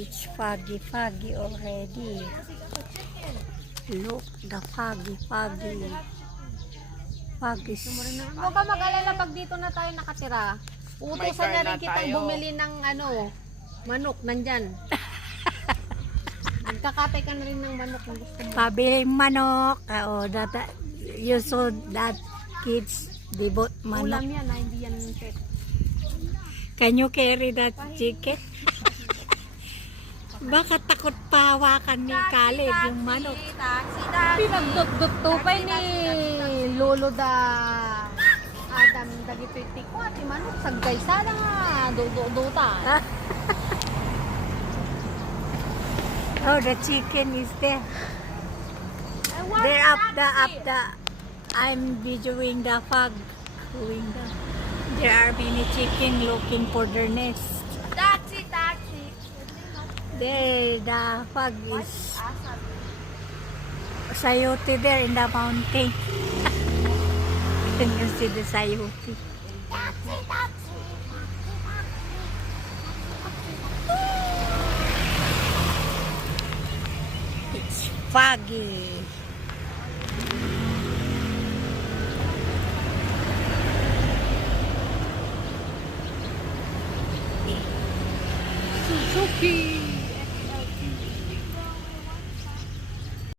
It's foggy, foggy already. Look, the foggy, foggy. Fog is... Huwag ka mag-alala pag dito na tayo nakatira. Uutusan na rin kitang bumili ng manok nandyan. Magkakatay ka na rin ng manok kung gusto mo. Pabili manok. You saw that kids devote manok. Ulam yan, hindi yan pet. Can you carry that chicken? Baka takot pa hawakan ni Khaled yung manok. Pinagdugtugtupay ni Lolo da Adam dagitoy tikwa ti manok saggay sana nga duta. Oh, the chicken is there. They're up the. I'm videoing the fog. There are many chicken looking for their nest. That's it. There, the fog is sayote there in the mountain. Can you see the sayote? It's foggy. Suzuki.